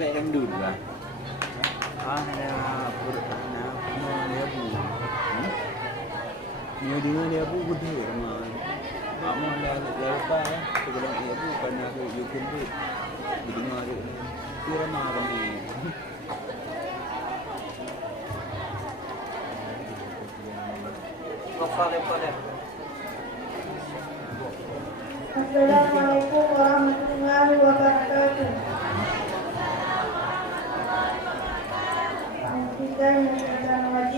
Baik kan dulu lah. Dia bu gede ramai. Mau lepas ya, sebelum dia bu karena aku yukun bu. Didengar tu, tu ramai. Assalamualaikum warahmatullahi wabarakatuh.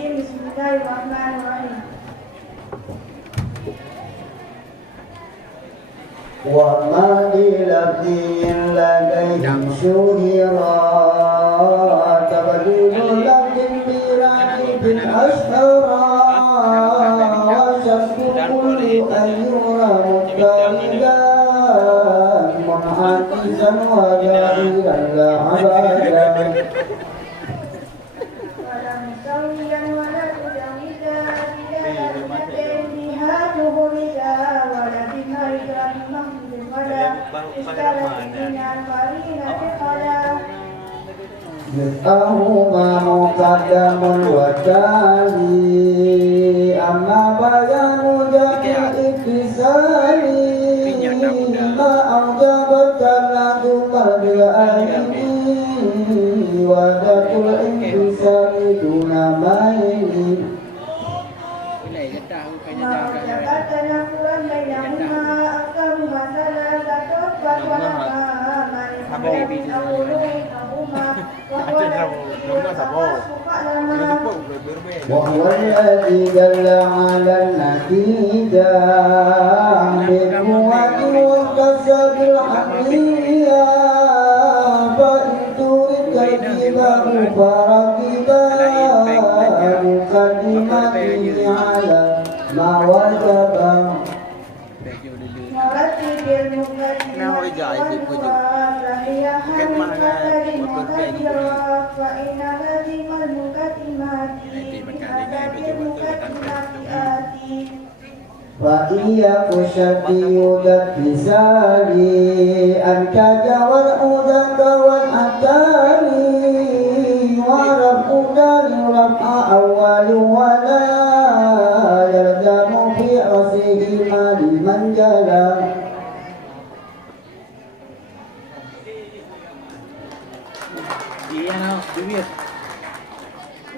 Bismillahirrahmanirrahim. وما للفظ لديهم شهرا تبديل لفظ الميراث بالأشهرا وشك كل أن يرى مضطردا منحنزا وجاهلا لا عبادا Yutahu ma'uqaddamun wa tali amma bayanu jami'i iktisali ma'aujabat taladu qalbi'ayni wa datul intisali duna ma'ini وهو الذي دل على النتيجة بالقوة والكسب الحقيقية فإن تريد ترتيبه فركبا مقدمته على ما وجب وإياك شبيك بسالي أنك والأودك والأتالي وربك لرفع أول ولا يلزم في عصيهما لمن جلى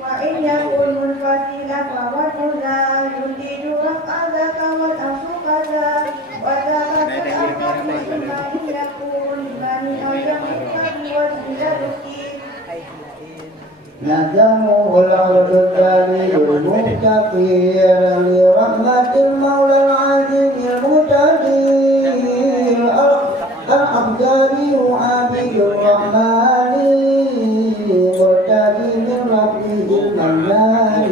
وإن يكن منفصلا فهو لا يريد رفع ذاك والأصل كذا وذاك الأمر إما أن يكون لمن أو يمكن والزلال نجمه العرض الدليل المتقير لرحمة المولى العزيز المتقير الأقداري عبيد الرحمن مرتدي من ربه المنان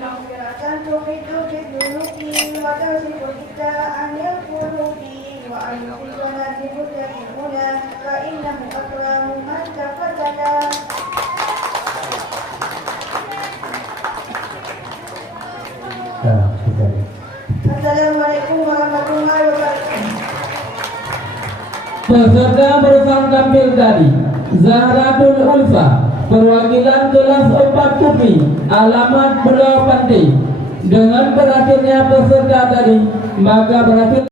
مغفرة تحيط بالذنوب وتصف ابتداء القلوب وأن يخرجنا بهدى الهدى فإنه أكرم من تقتدى. Assalamualaikum warahmatullahi wabarakatuh. Peserta bersama tampil tadi Zahratul Ulfa, perwakilan kelas 4 KUPI, alamat Pulau Pantai. Dengan berakhirnya peserta tadi, maka berakhir